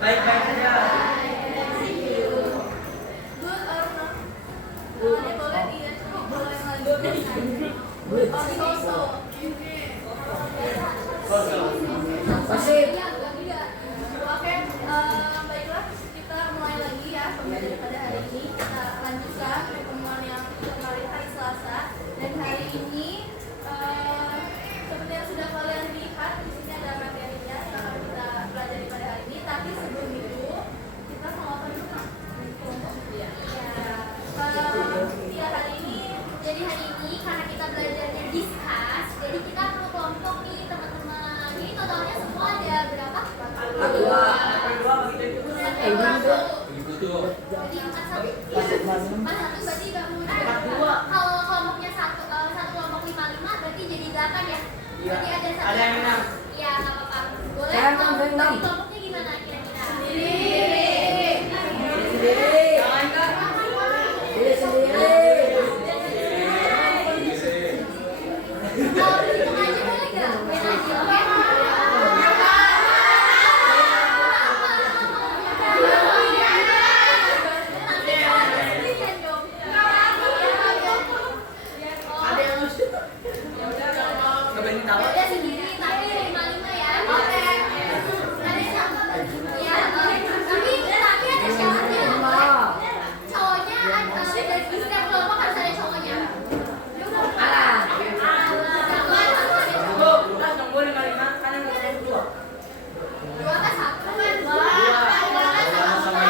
Baik-baik saja. Thank you. Good or not? Tangannya boleh diacung kalau yang lagi. Oh, so. Masih. Oke, baiklah kita mulai lagi ya pembelajaran pada hari ini. Kita lanjutkan pertemuan yang kemarin hari Selasa dan hari ini seperti yang sudah kalian lihat di sini ada materinya yang akan kita pelajari pada hari ini. Tapi sebelum itu kita mau apa dulu? Kelompok ya. Ya hari ini. Jadi hari ini karena kita belajarnya discuss, jadi kita perlu kelompok nih teman-teman. Jadi totalnya semua ada berapa? Dua. Jadi 41 berarti gabungan. Kalau kelompoknya satu kelompok 55 berarti jadi 8 ya. Berarti ada satu. Ada yang 6. Iya, enggak apa-apa. Boleh. Saya Kalau ngambil bagi 6. kelompoknya gimana kira-kira? Kalau begitu aja boleh enggak? Main aja, oke? Ada sendiri tapi 55 ya. Oke. Ada siapa? Ya. Tapi ada syaratnya. Cowoknya dari setiap kelompok harus ada cowoknya. Dua kan satu kan? Dua kan sama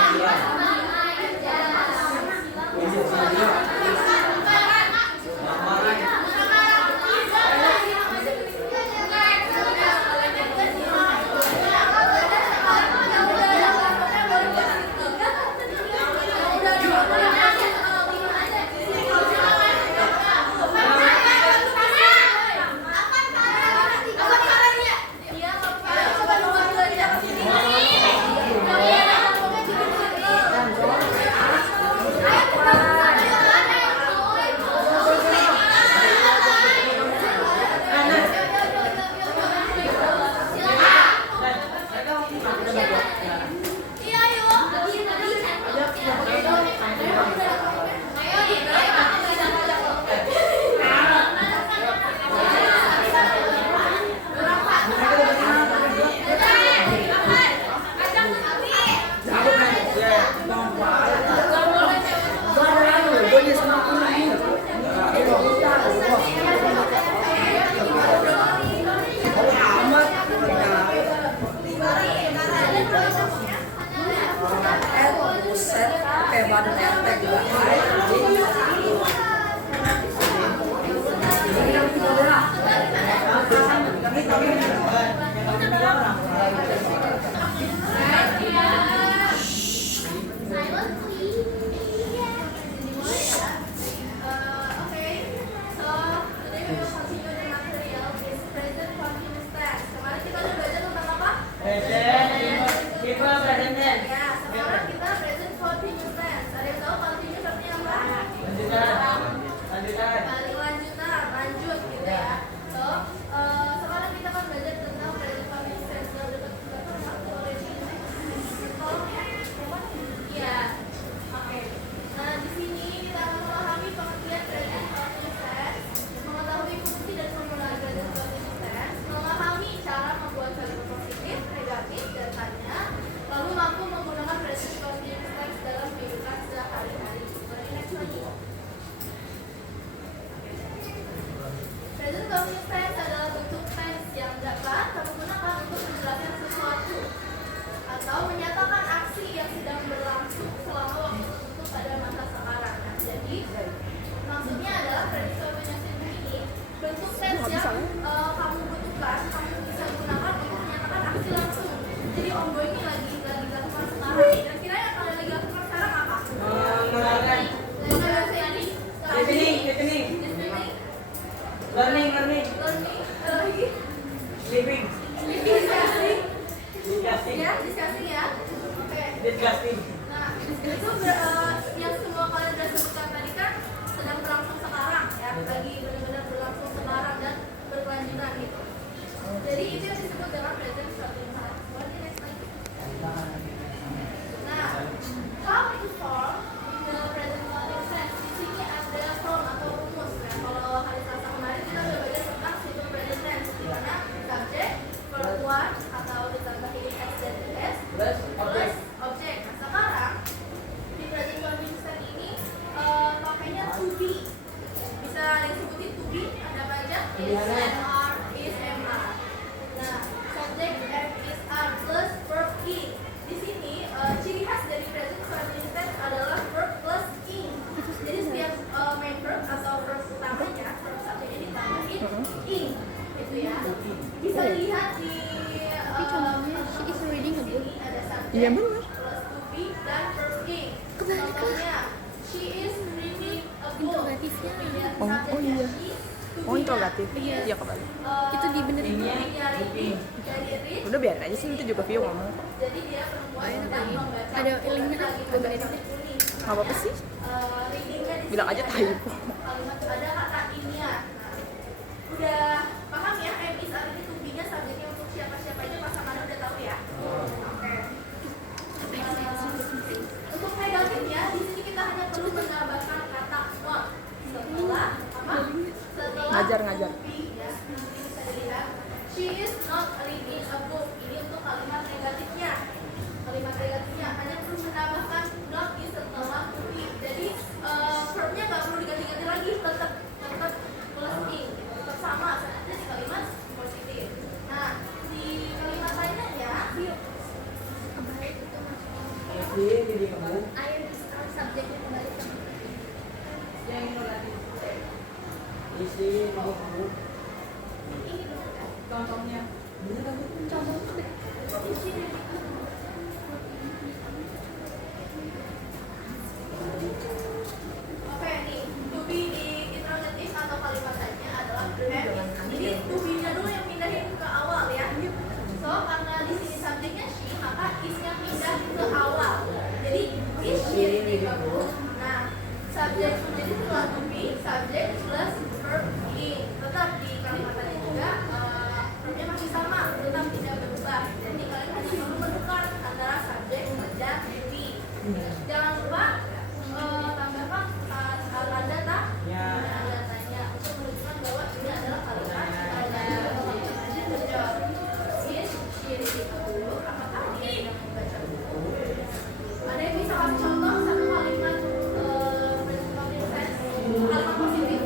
discussing ya. Oke. Disgusting. Nah, itu yang semua kalian udah sebutkan tadi kan sedang berlangsung sekarang ya, lagi benar-benar berlangsung sekarang dan berkelanjutan gitu. Jadi itu yang disebut dengan present continuous. Boleh next lagi. Iya benar. plus to be dan verb ing. Contohnya, she is reading a book. Interrogatifnya. Oh iya. Oh interrogatif. Iya. Iya kebalik. Itu dibenerin. Jadi read, Udah biarin aja sih, nanti juga Vio ngomong. jadi dia perempuan dan membaca. Ada linknya kan? Gue benerin deh. Gak apa-apa sih. Readingnya di Bilang sini aja ada typo. kalimat ada kata inya. Udah paham ya? M is artinya to be-nya subjeknya untuk siapa-siapa aja pasangannya udah tahu ya? Oke. Untuk negatifnya di sini kita hanya perlu menambahkan kata not setelah apa? Setelah Ngajar. to be ya. Bisa dilihat. She is not reading a book. Ini untuk kalimat negatifnya. Kalimat negatifnya hanya perlu menambahkan not di setelah to be. Jadi verbnya nggak perlu diganti-ganti lagi, tetap plus ing, tetap sama sebenarnya di kalimat positif. Nah di kalimat lainnya ya, Air subjeknya kembali sama. Contohnya. oke nih, to be di interrogatif atau kalimat lainnya adalah verb. Jadi to be-nya dulu yang pindahin ke awal ya. So karena di sini subjeknya she, maka is-nya pindah ke awal. Jadi is she reading a book. Nah, subjek jadi setelah to be, subjek plus verb ing. Tetap di kalimat tadi juga verbnya masih sama, tetap tidak berubah. Jadi kalian hanya perlu menukar antara subjek dan to be. Jangan lupa tambahkan tanda tanya untuk menunjukkan bahwa ini adalah kalimat kerja. Is she reading a book? Apakah dia sedang membaca buku? Ada yang bisa kasih contoh satu kalimat present continuous tense, kalimat positif?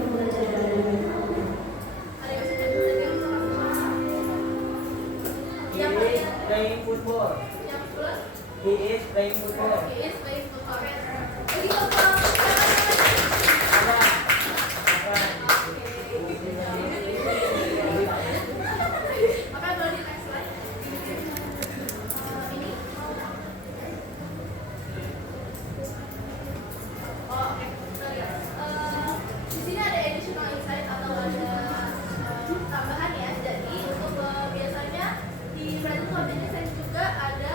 Ada yang bisa kasih contoh? Yang Playing football. yang plus He is playing football. he is playing football. Jadi contoh Oke, boleh di next slide. Ini. Oh, oke. Sorry. Di sini ada additional insight atau ada tambahan ya. Jadi untuk biasanya di present continuous tense juga ada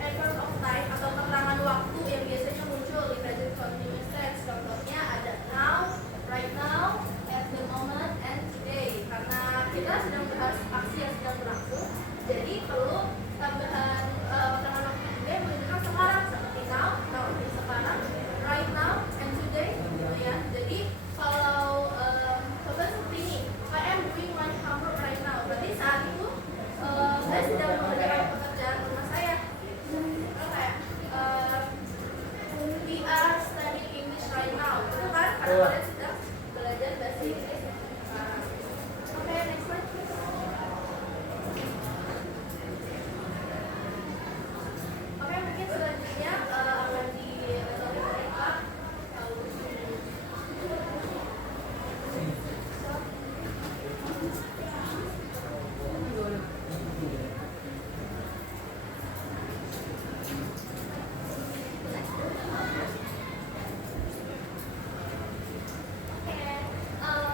adverb of time atau keterangan waktu yang biasanya muncul di present continuous tense. Contohnya ada now, right now, at the moment, and today. Karena kita sedang bahas aksi yang sedang berlangsung, jadi perlu tambahan keterangan waktu juga yang menunjukkan sekarang seperti now ini sekarang, right now, and today. Gitu ya. Jadi kalau contohnya seperti ini, I am doing my homework right now. Berarti saat itu saya sedang mengerjakan pekerjaan rumah saya. Terus kayak we are studying English right now. Itu kan karena kalian sedang belajar bahasa Inggris. Oke, next slide. Oke, mungkin selanjutnya akan dilakukan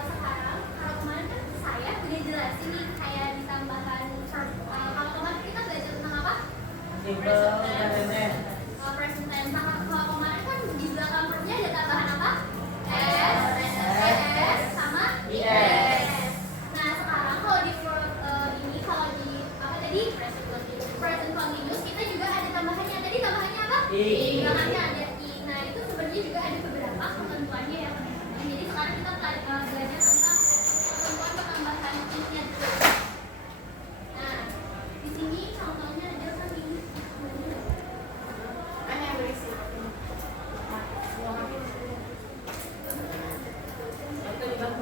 sekarang kalau kemarin kan saya udah jelasin nih kayak ditambahkan verb. Kalau kemarin kita belajar tentang apa? Simple present tense. Present tense. Kalau kemarin kan di belakang verbnya ada tambahan apa? S, sama is. Nah sekarang kalau di verb ini kalau di apa tadi present continuous kita juga ada tambahannya. Tadi tambahannya apa? I. Belakangnya ada i. Nah itu sebenarnya juga ada beberapa ketentuannya ya. Jadi sekarang kita belajar tentang ketentuan penambahan i-nya dulu. Nah di sini contohnya ada kan ini. Hanya yang berisi. Coba dibantu.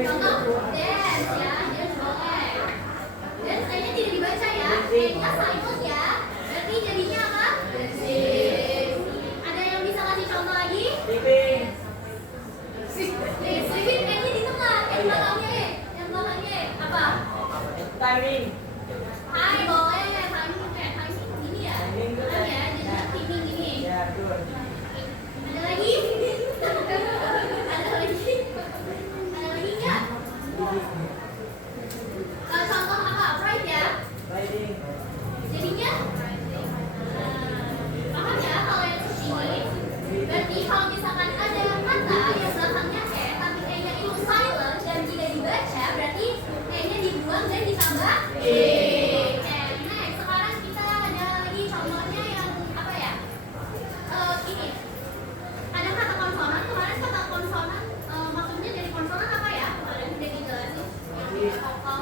Contoh dance ya, dance boleh. Dance kayaknya tidak dibaca ya. E-nya silent ya. Berarti jadinya apa? Dancing. Ada yang bisa kasih contoh lagi? Sleeping. Sleeping kayaknya di tengah. Yang belakangnya E. Yang belakangnya E. Apa? Timing. Hai boleh. Timing kayak timing gini ya. Timing tuh Kan ya, jadi timing gini. Ya, betul. Ada lagi? Ada lagi? Ada lagi nggak? Contoh apa? Right ya? Riding. Jadinya paham ya kalau yang seperti ini? Berarti kalau misalkan ada kata yang belakangnya E tapi E-nya itu silent dan tidak dibaca, berarti E-nya dibuang dan ditambah E. Next, sekarang kita ada lagi contohnya yang apa ya? Ini ada kata konsonan. Kemarin kata konsonan maksudnya dari konsonan apa ya? Kemarin udah dijelasin. Vokal.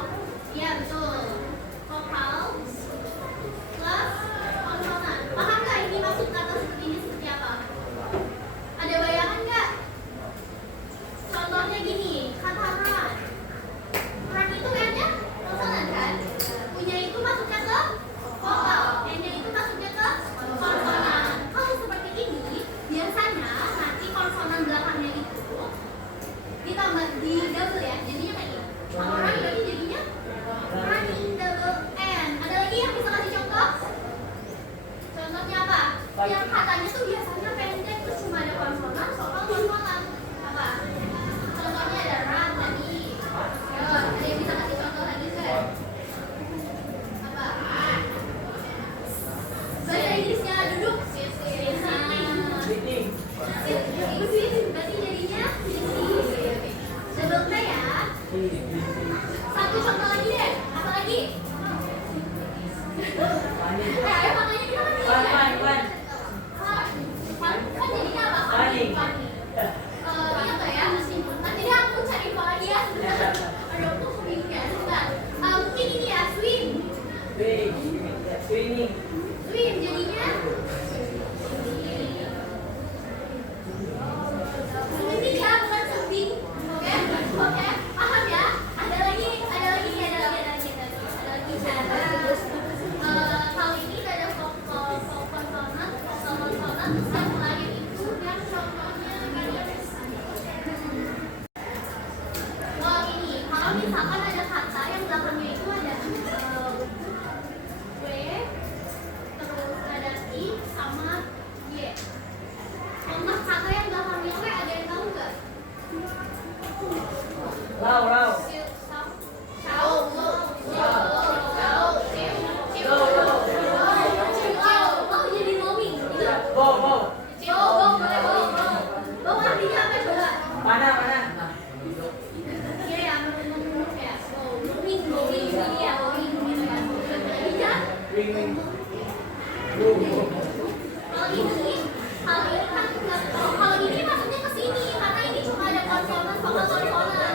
Iya betul. Vokal plus konsonan. Paham nggak ini maksud kata seperti ini seperti apa? Ada bayangan nggak? Contohnya gini, kata run. Run itu N-nya konsonan kan? Punya itu masuknya ke vokal. N-nya itu masuknya ke konsonan. Kalau seperti ini, biasanya nanti konsonan belakangnya itu ditambah di double ya, jadinya kayak ini. Kalau run berarti jadinya running double N. Ada lagi yang bisa kasih contoh? Contohnya apa? Yang katanya tuh biasanya pendek terus cuma ada konsonan, vokal konsonan. Apa? Contohnya ada run tadi. Yo, ada yang bisa kasih contoh lagi nggak? Apa? Bahasa Inggrisnya duduk. Sitting. Berarti jadinya double T ya. Satu contoh lagi deh. Apa lagi? Ayo makanya kita kan One. kan jadinya apa? Funny. Iya nggak ya? Nanti deh aku cari info lagi ya. Aduh, aku kebingung ya. Sebentar. Mungkin ini ya, swim. Swing. Swinging. Swim jadinya swimming ya, bukan swimming. Oke? Oke, paham ya? Ada lagi cara. Kali ini ada vokal konsonan, terus yang lain itu yang contohnya oh ini, kalau misalkan ada kata yang belakangnya itu ada W, terus ada I sama Y. Contoh kata yang belakangnya W ada yang tahu nggak? Low. Oh, jadi roaming. Go. Go artinya apa coba? Mana? Iya ya, menurut ya. Roaming ini ya, roaming gitu ya. Jadinya Swinging. kalau ini maksudnya ke sini karena ini cuma ada konsonan sama konsonan.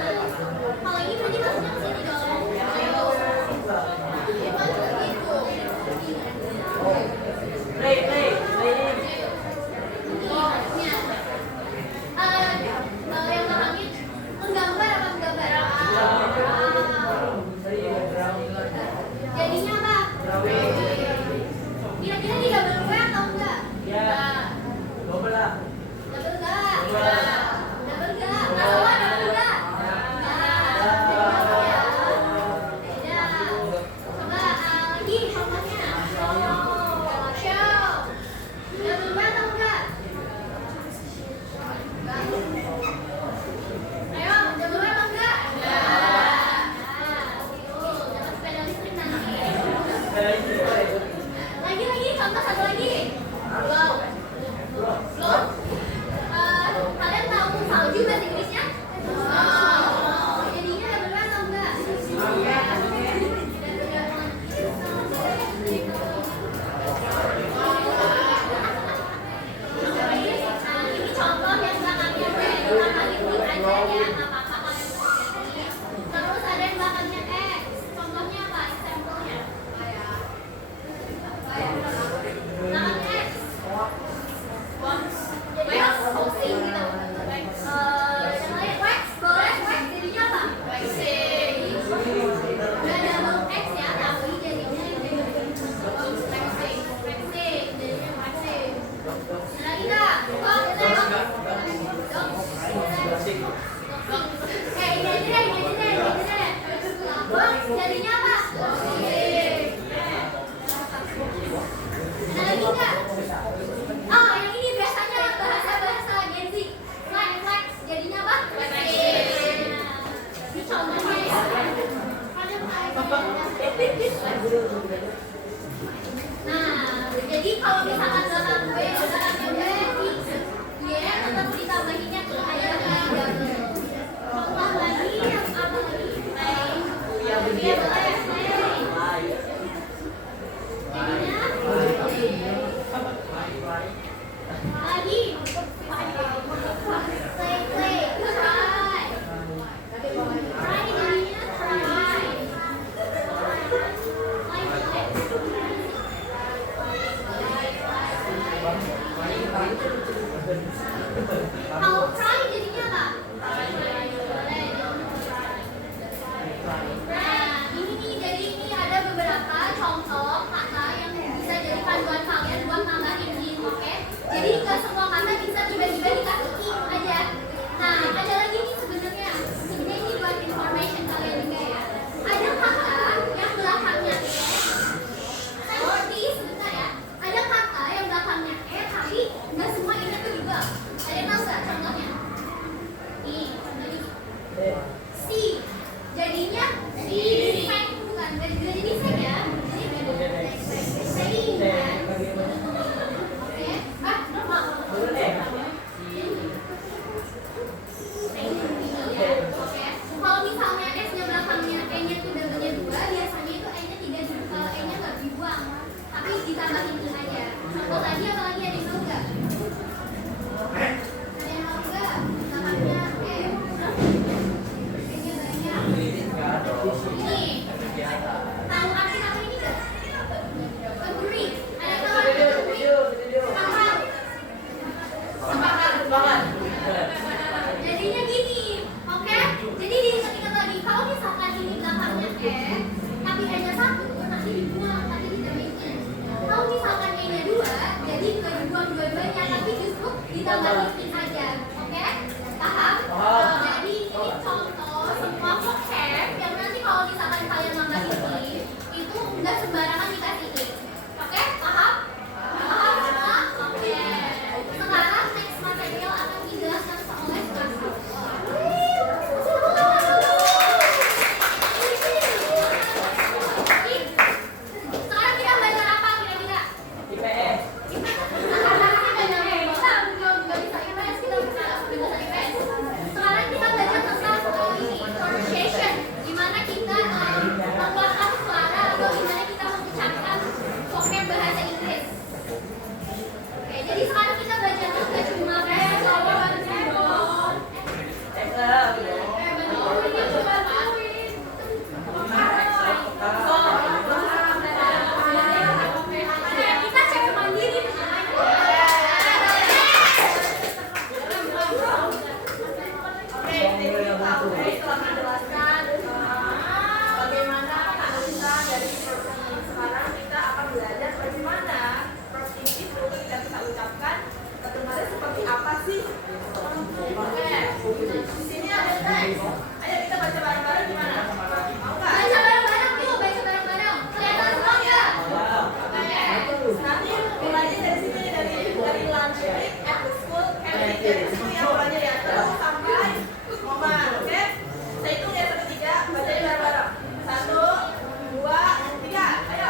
Ini aja deh. Lambang, jadinya apa? Ada lagi nggak? Oh, yang ini biasanya bahasa Gen Z. Flex, jadinya apa? Ini contohnya ya. Nah, jadi kalau misalkan belakang gue, belakangnya udah dia tetap ditambahinnya ke ayat double. Tambah lagi yang apa lagi? Iya boleh. Lagi play try jadinya try. Kalau try jadinya apa? Nah, ini nih, jadi ini ada beberapa contoh kata yang bisa jadi panduan kalian buat nambahin in, oke? Jadi nggak semua kata bisa tiba-tiba dikasih in aja. Nah, ada lagi nih sebenarnya ini buat information kalian juga ya. Ada kata yang belakangnya sebentar ya. Ada kata yang belakangnya tapi nggak semua ini tuh juga. Ada yang tahu nggak contohnya? Nih, si jadinya sek bukan jadi sek ya. Saying kan? Oke. Normal. Oke. Kalau misalnya S-nya belakangnya E-nya itu double-nya 2, biasanya itu E-nya tidak E-nya nggak dibuang, tapi ditambahin in aja. Contoh tadi apa lagi, ada yang tahu nggak? Ada yang tahu nggak? Belakangnya E. E-nya banyak. Ini. Tahu arti kata ini nggak? Agree. Ada tahu arti agree? Sepakat. Jadinya gini, oke? Jadi diingat-ingat lagi, kalau misalkan ini belakangnya E, tapi E-nya 1, nanti dibuang, nanti ditambahin. Kalau misalkan E-nya 2, jadi nggak dibuang dua-duanya, tapi justru ditambahin in aja, oke? Paham? Jadi ini contoh semua vocab yang nanti kalau misalkan kalian nambahin in, itu nggak sembarangan dikasih in. Oke? Paham? Paham semua? Oke. Sekarang next material akan dijelaskan oleh Kakak. Sekarang kita belajar apa kira-kira? IPS. Sekarang kita belajar tentang ini pronunciation, gimana kita mengeluarkan suara atau gimana kita mengucapkan vocab bahasa Inggris. Oke, jadi sekarang kita belajar nggak cuma kita cek mandiri. Setelah menjelaskan bagaimana analisa dari verb ini, sekarang kita akan belajar bagaimana verb ini itu kita bisa ucapkan sebenarnya seperti apa sih. Oke, di sini ada teks. Ayo kita baca bareng-bareng gimana? Mau nggak? Baca bareng-bareng yuk, baca bareng-bareng. Kelihatan semua nggak? Oke, nanti mulainya dari sini, dari lunch break at the school cafeteria. Itu yang mulainya ya, terus sampai momen. Oke, saya hitung ya 1, 3, bacanya bareng-bareng. 1, 2, 3, ayo.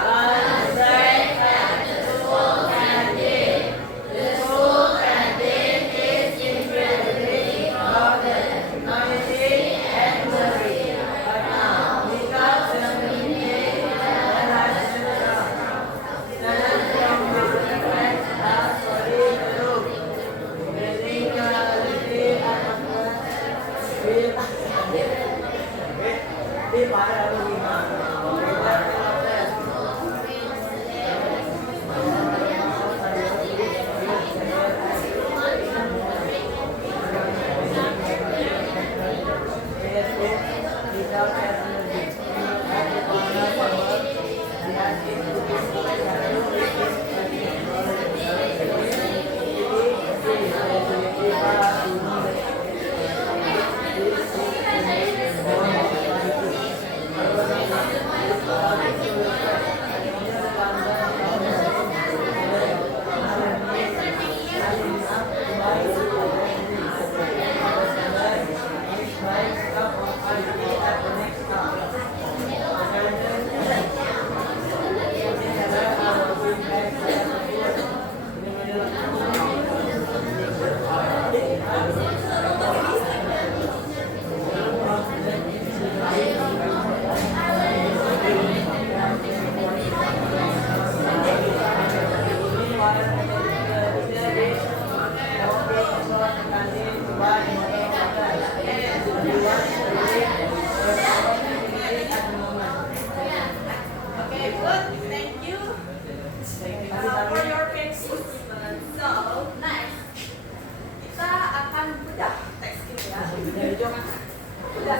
Udah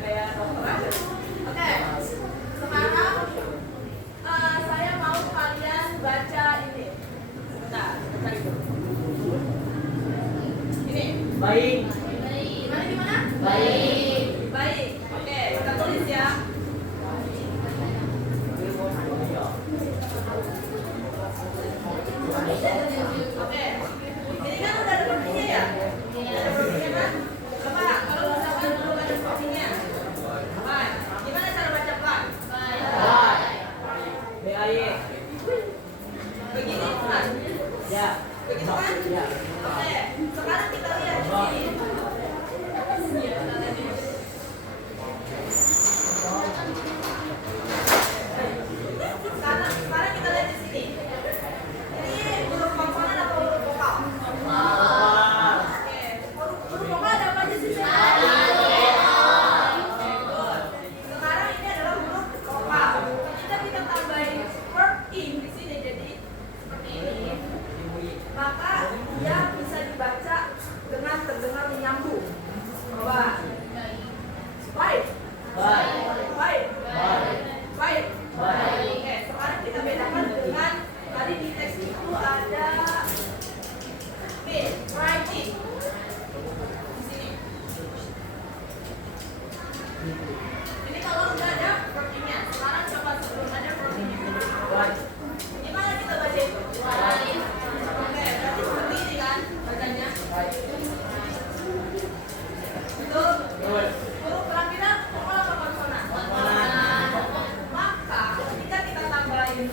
kayak dokter aja. Oke, sekarang saya mau kalian baca ini. Bentar, bentar itu. Ini. Baik. Gimana? Baik. Baik. Oke, kita tulis ya. Oke. Ini kan udah ada sepertinya ya? Ada sepertinya kan? Coba kalau misalkan belum ada sepertinya. Baik. Gimana cara baca baik? BAY. Begini kan? Ya. Begitu kan? Ya. Oke. Sekarang kita lihat di sini. Sekarang kita lihat di sini. Ini huruf konsonan atau huruf vokal? Oke. Huruf vokal ada apa aja sih? Oke, good. Sekarang ini adalah huruf vokal. Kita tambahin verb in di sini jadi seperti ini. Maka dia bisa dibaca dengan terdengar menyambung. Coba. Baik. Baik. Baik. Oke, sekarang kita bedakan dengan tadi di teks itu ada writing. Di sini. Ini kalau udah ada verb-nya. Sekarang coba sebelum ada verb-nya. Gimana kita baca itu? Oke, berarti seperti ini kan bacanya. Betul? Huruf kira-kira vokal atau konsonan? Maka ketika kita tambahin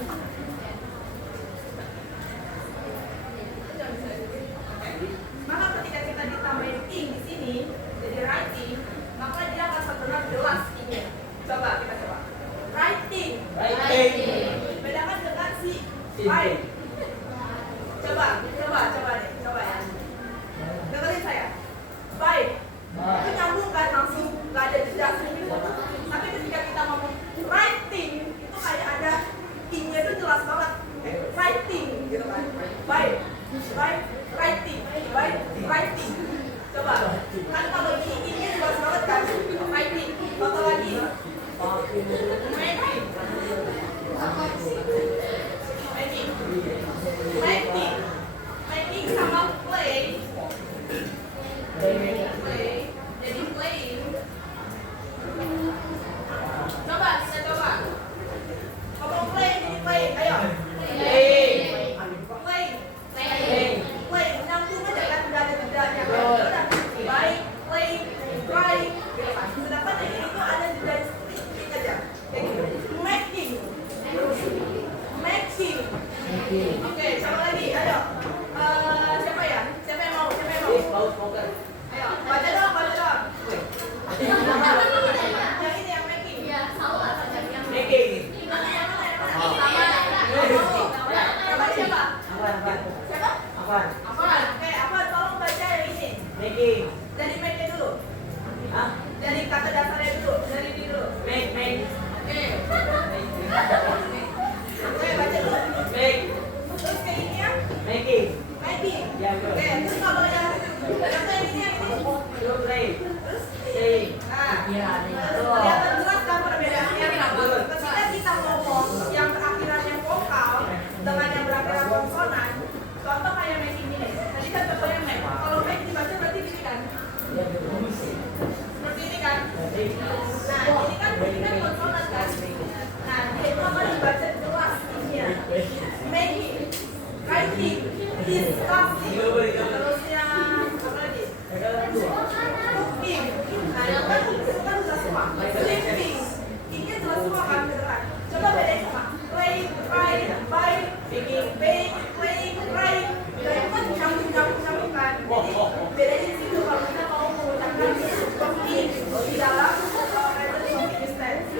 maka ketika kita ditambahin ing di sini jadi writing, maka dia akan terdengar jelas ing-nya. Coba kita coba. Writing. Bedakan dengan si baik. Coba ya. Dengerin saya. Baik. Itu nyambung kan langsung, nggak ada jeda sedikit. Tapi ketika kita ngomong writing, itu kayak ada ing-nya itu jelas banget. Writing gitu kan. Baik. Writing. Coba. Kan kalau ini ing-nya jelas banget kan. Writing. Contoh lagi. Making sama play. Jadi playing. Coba kita coba. Ngomong play jadi play. Ayo. Play. Nyambung aja kan udah ada jedanya. Udah. Baik, play, try. Gitu kan. Sedangkan yang ini tuh ada jeda sedikit aja. Kayak gitu. Making. Oke, coba lagi. Ayo. Siapa yang mau? Ayo, baca dong. Yang ini yang making. Mana yang mana? Coba siapa? Apaan? Oke, Apaan tolong baca yang ini. Dari make dulu. Dari kata dasarnya dulu. Dari ini dulu. Oke, baca dulu. Terus kayak ini ya? Making. Oke, terus kalau yang kata yang ini. Terus? Kelihatan jelas kan perbedaannya. Ketika kita ngomong yang berakhirannya vokal dengan yang berakhiran konsonan, contoh kayak making ini. Tadi kan contohnya make. Kalau make dibaca berarti gini kan? Seperti ini kan? Nah, ini kan konsonan kan? Nah, dia itu akan dibaca jelas ininya. Making, writing, discussing. Terus yang apa lagi? Cooking. Nah, itu kan jelas semua. Sleeping. Ini jelas semua kan kedengaran. Coba bedain sama. Play, write, buy, bake, playing, write. Nah, itu kan nyambung kan. Jadi bedanya di situ kalau kita mau menggunakan cooking di dalam present continuous tense.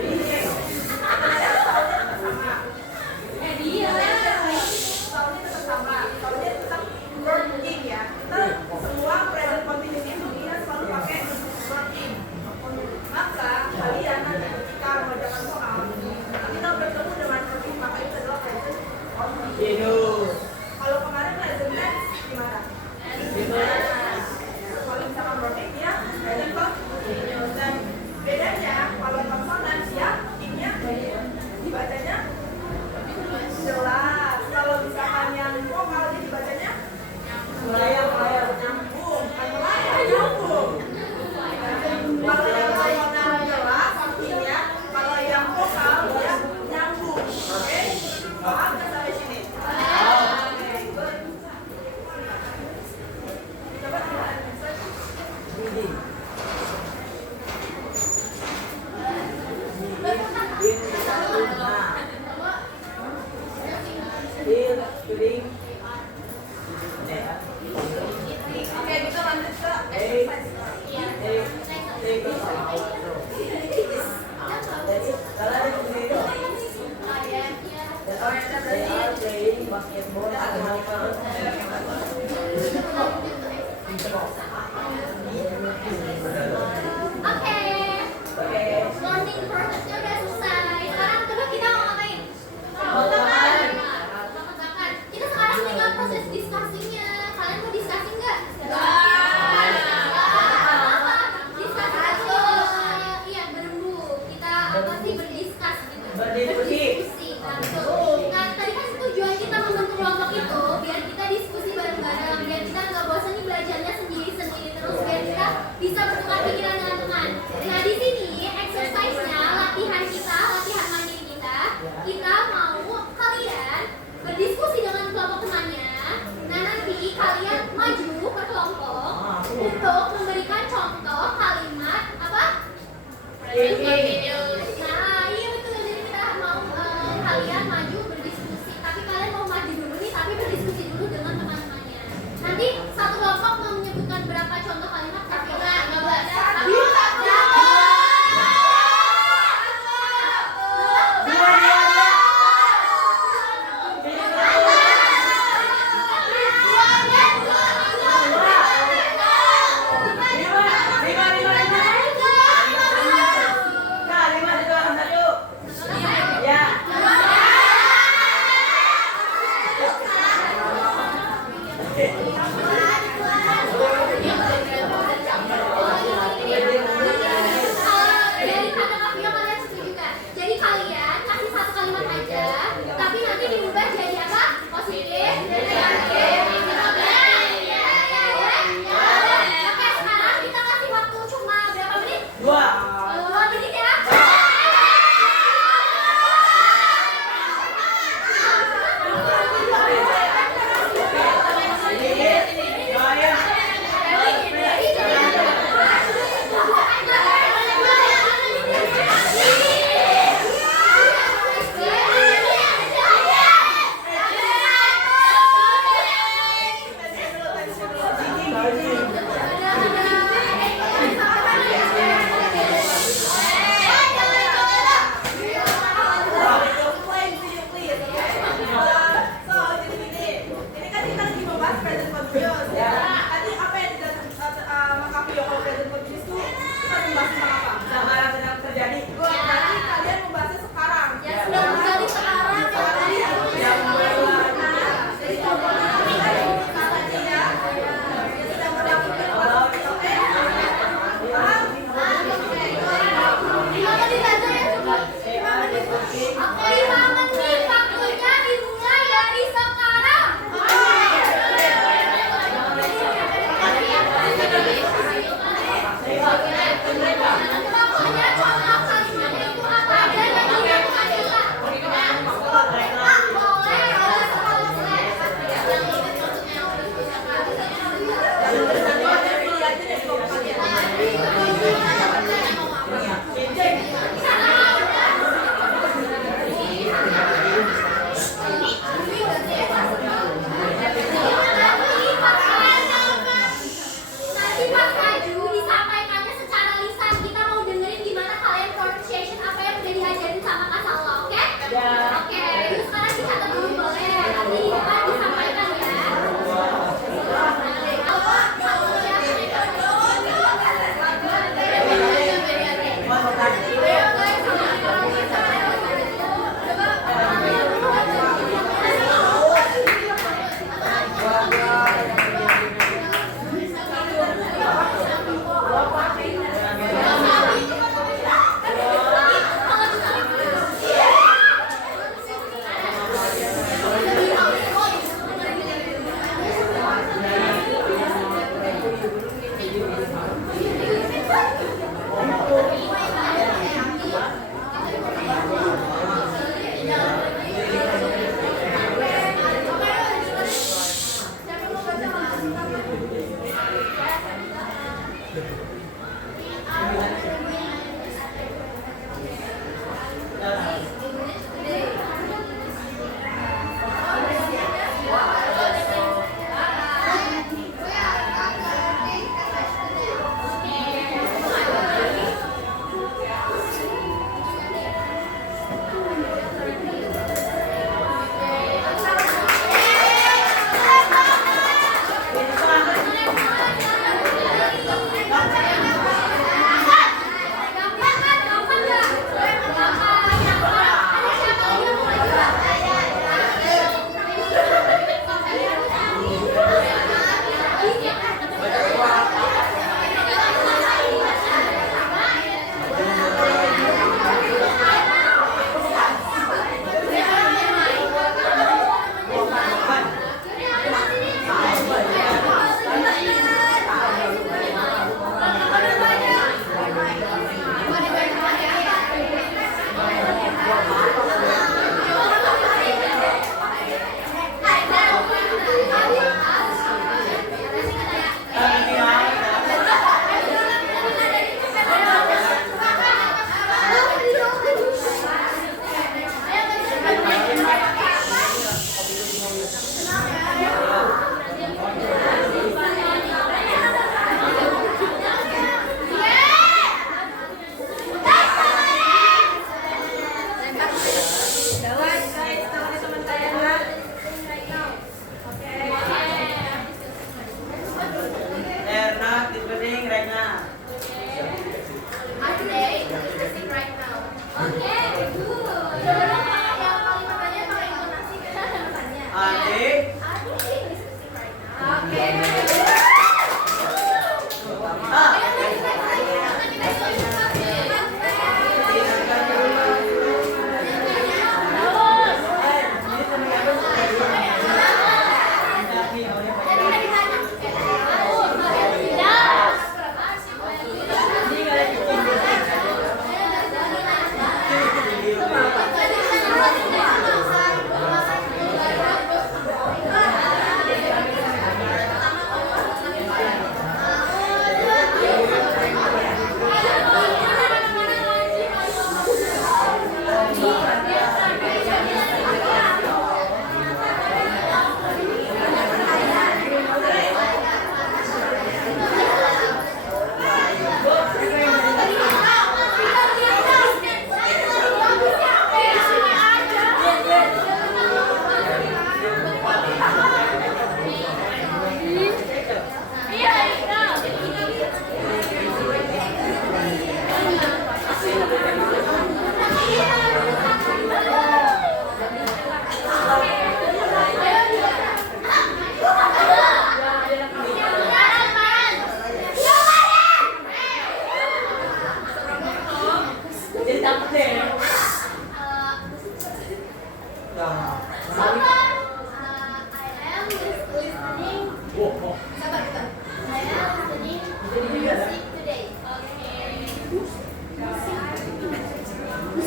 Jadi kalau ada di sini tuh, they are playing basketball atau apa? Oke. Oke. Learning process-nya udah selesai. Sekarang coba kita mau ngapain? Tebak-tebakan. Kita sekarang tinggal proses diskusinya. Kalian mau diskusi nggak? Apa? Diskusi aja. Iya, berembuk. Kita apa sih berdiskus gitu. Berdiskusi. Nah, betul. Nah, tadi kan tujuan kita membentuk kelompok itu biar kita diskusi bareng-bareng, biar kita nggak bosan nih belajarnya sendiri-sendiri terus, biar kita bisa bertukar pikiran dengan teman. Nah, di sini exercise-nya, latihan kita, latihan mandiri kita mau kalian berdiskusi dengan kelompok temannya. Nah, nanti kalian maju per kelompok untuk memberikan contoh kalimat apa? Nah, iya betul. Jadi kita mau kalian maju berdiskusi. Tapi kalian mau maju dulu nih, tapi berdiskusi dulu dengan teman-temannya. Nanti satu kelompok mau menyebutkan berapa contoh kalimat? Tapi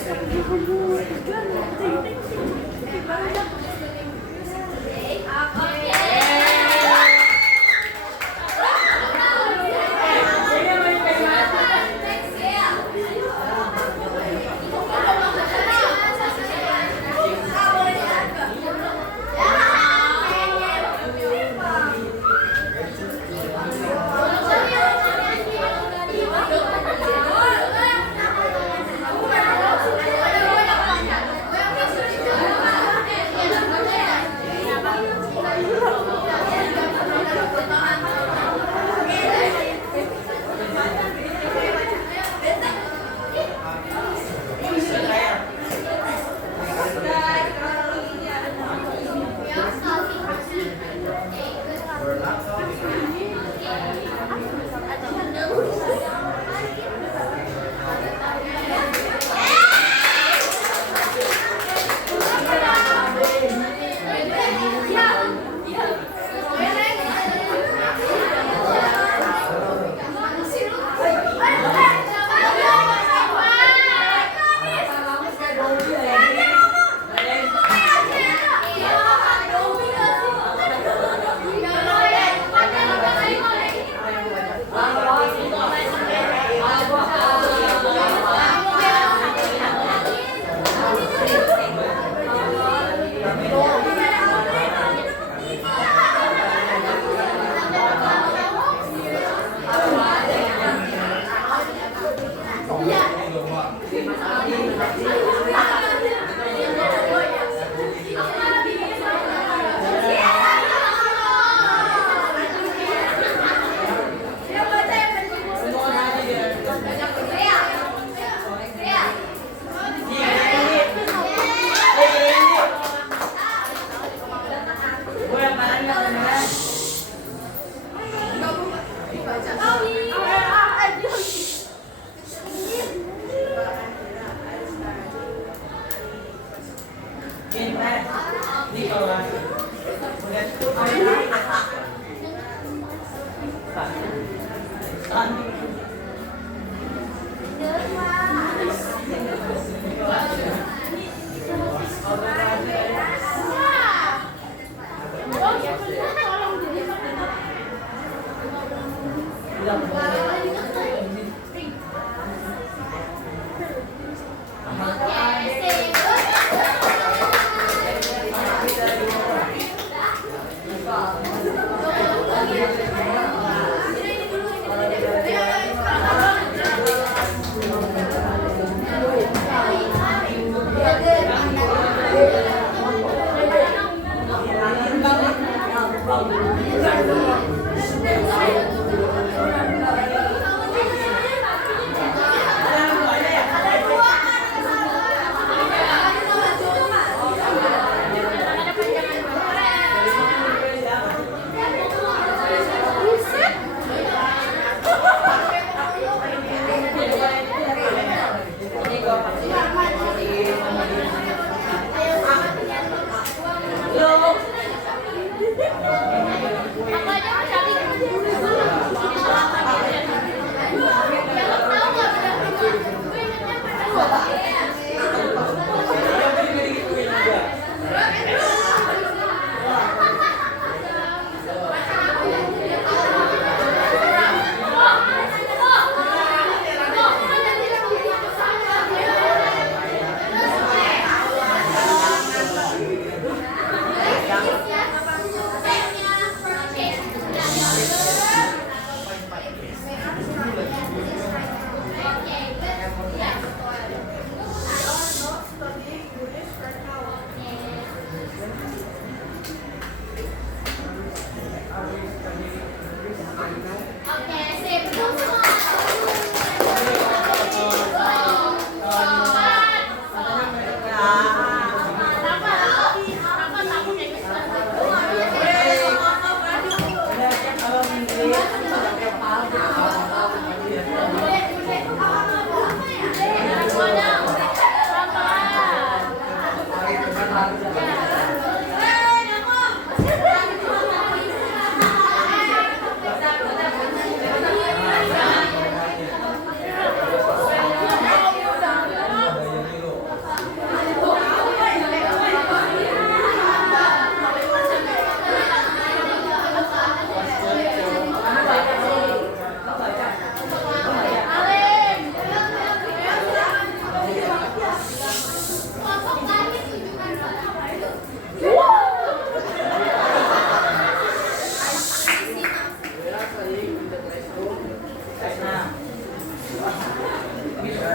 Oke,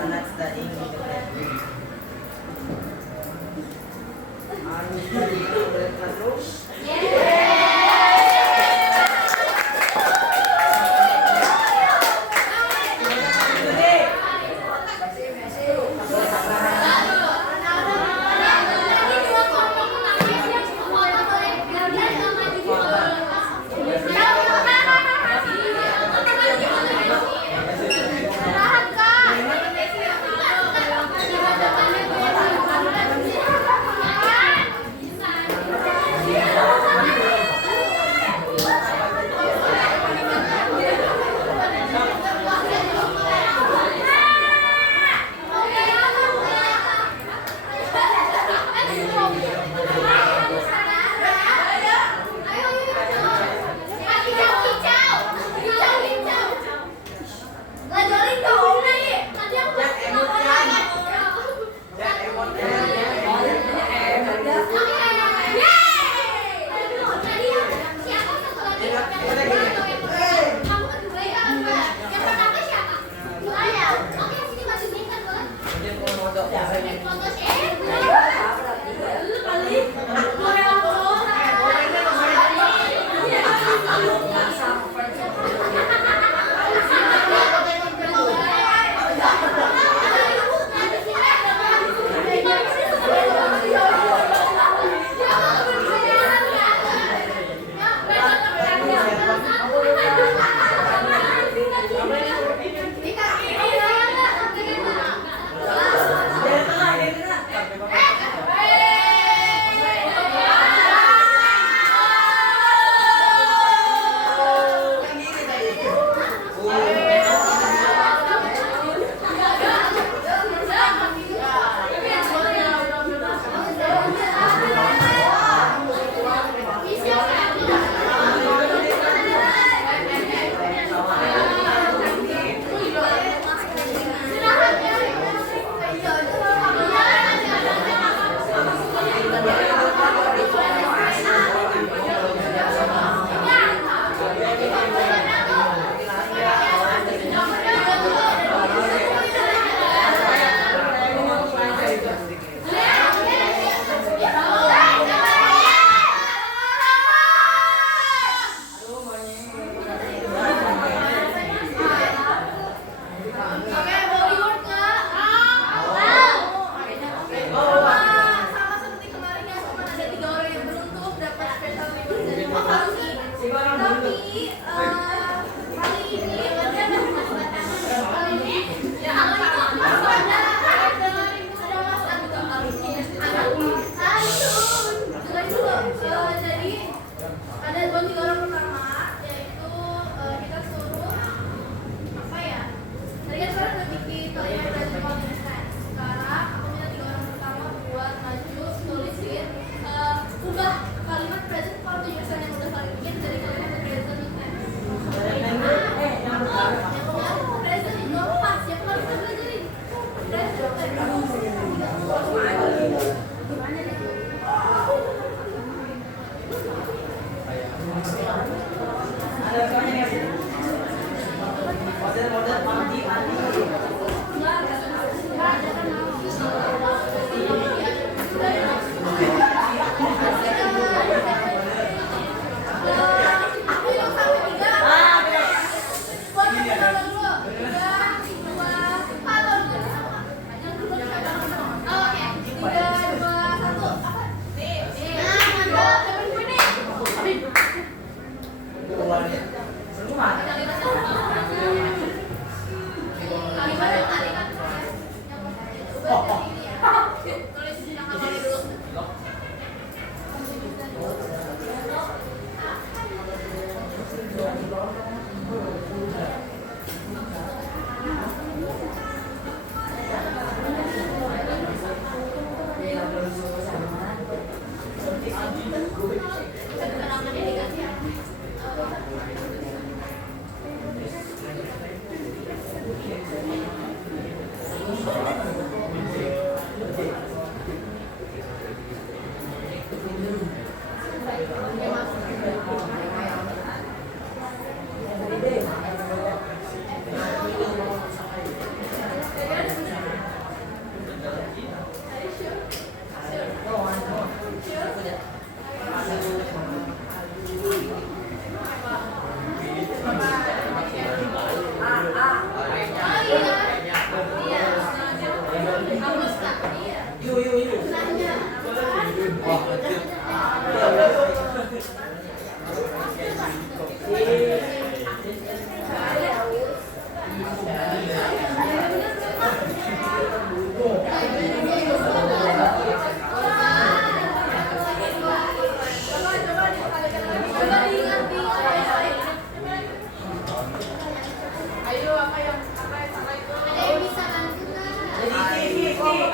are not studying in the classroom. Are you studying in the classroom?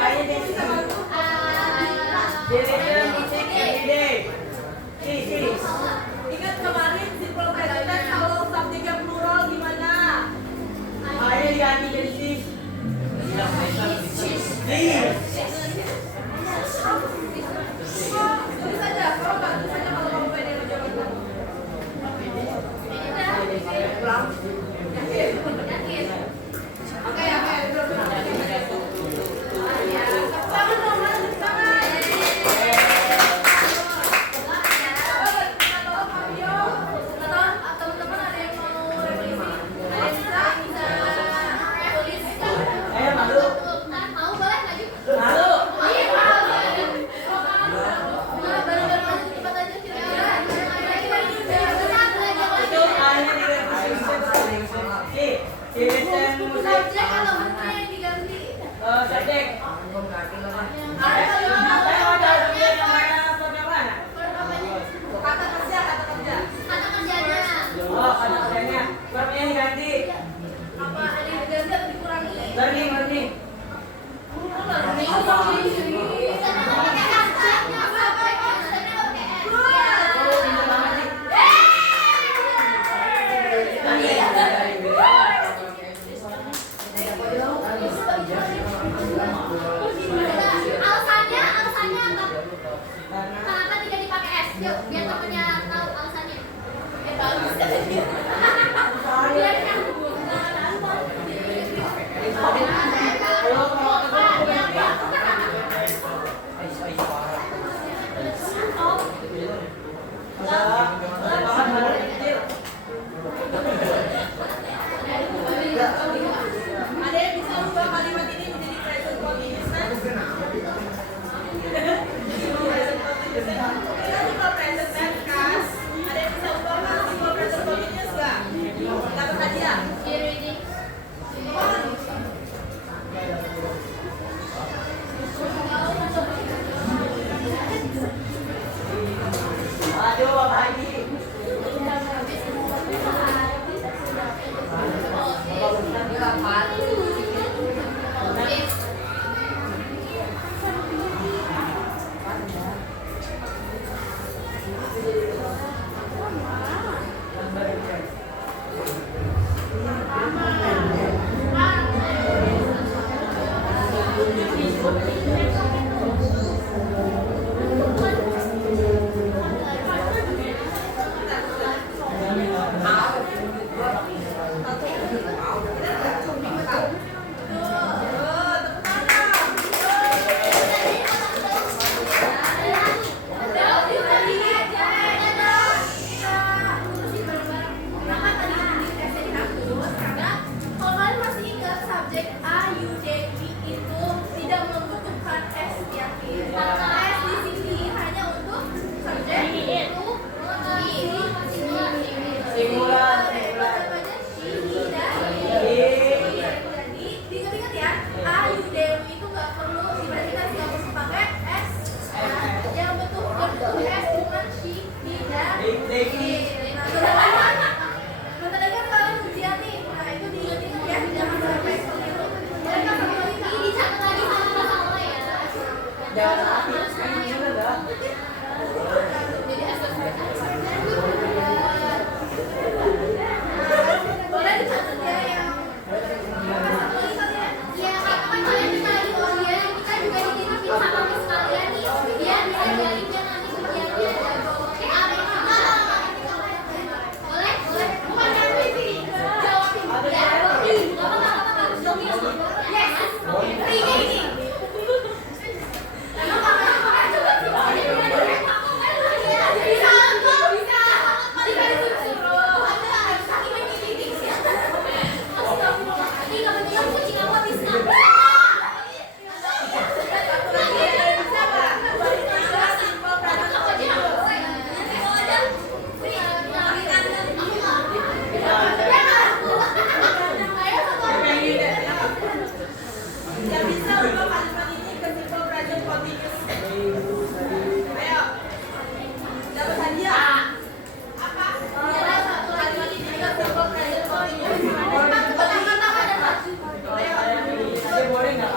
Kayaknya di sini. Ingat kemarin simple present tense kalau subjeknya plural gimana? Ayo diganti jadi sis. Tulis aja, kalau nggak tulis aja kalau kamu pede menjawab. Yakin? Oke, tangan dong, tangan. Tolong Fabio. Teman-teman ada yang mau revisi? Ada yang bisa tulis? Ayo malu. Mau boleh maju? Malu. Iya, mau. Nah, baru-baru cepat aja kira-kira. Itu hanya direvisi. Listen musik. Subjek atau buku yang diganti? Subjek. Ada Ayo ada yang mana mana? kata kerja. Kata kerjanya. Oh, ada kerjanya. Verbnya diganti. Apa ada yang diganti atau dikurangi? Learning. Oh, pintar banget sih. Alasannya apa? Kenapa tidak dipakai S? Yuk, biar temennya tahu alasannya. Biar bagus. Biar nyambung. Ada yang bisa ubah kalimat ini menjadi present continuous tense? Kita simple present tense kan? Ada yang bisa ubah kan simple present continuous nggak? Dapat hadiah. Aduh, Bapak Haji. Boleh nggak?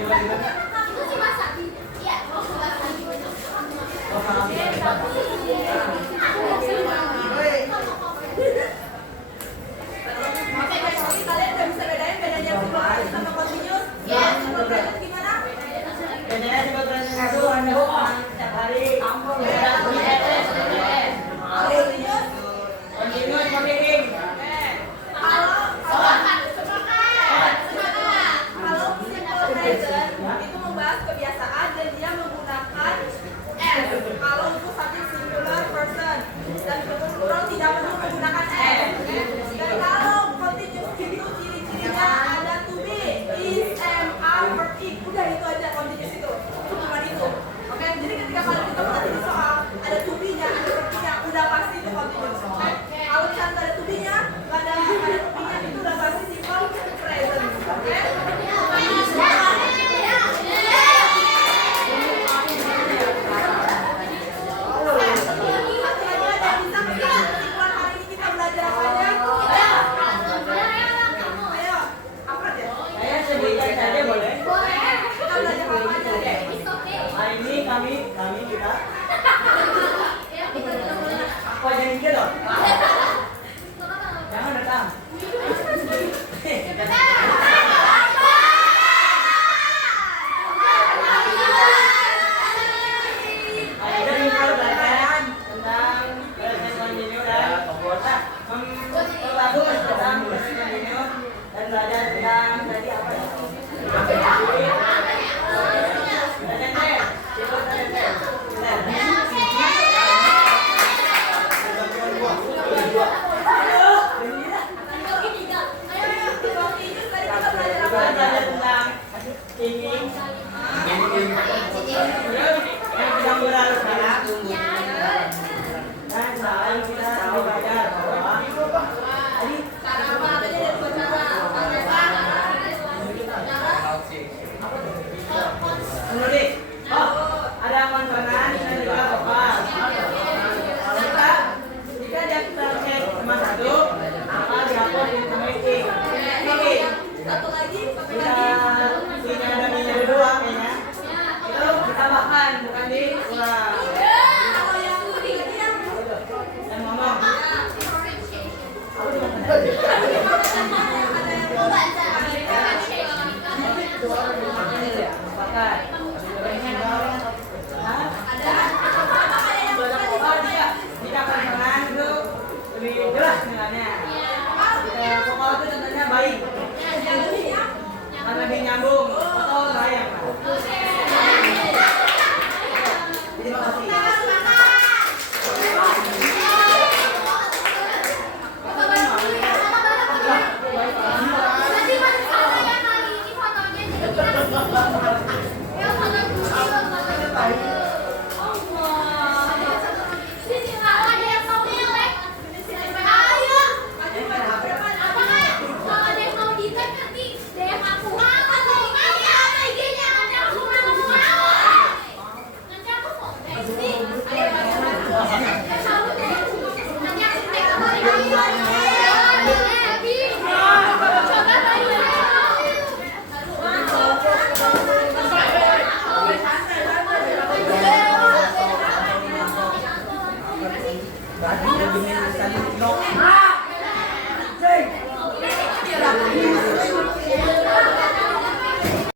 Itu sih masak. Iya, mau masak. Oke guys, jadi kalian udah bisa bedain bedanya simple present sama continuous? Iya. Simple present gimana? Bedanya simple present itu ada setiap hari. Continuous? Continuous continuing. Kalau simple present itu membahas kebiasaan dan dia menggunakan S. Kalau untuk subjek singular person dan bentuk plural tidak perlu menggunakan S. Dan kalau continuous itu ciri-cirinya ada to be, is, am, are, verb, is. Udah itu aja continuous itu. Cuma itu. Oke, jadi ketika kalian kita perhatiin soal ada to be-nya, ada verb-nya, udah pasti itu continuous. Oke. Kalau misalnya nggak ada to be-nya, nggak ada to be-nya itu udah pasti simple present. Oke. Saya sebutkan saja boleh. Hari ini kami kita. Apa jadi dia loh? Jangan datang. Kita bisa belajar tentang present continue dan memperbagus tentang present continue dan belajar tentang tadi apa ya? Present tense. Simple present tense. Belajar tentang ini yang sedang berlalu sekarang dan saat kita belajar bahwa tadi menulis ada konsonan dan juga vokal. Jika dia terkait cuma satu, maka diatur di meeting. Satu lagi, Kita punya ada minyak dua kayaknya. Itu ditambahkan bukan dikurang. kalau yang ketiga yang Dan ngomong. Differentiation. ada yang Mau baca.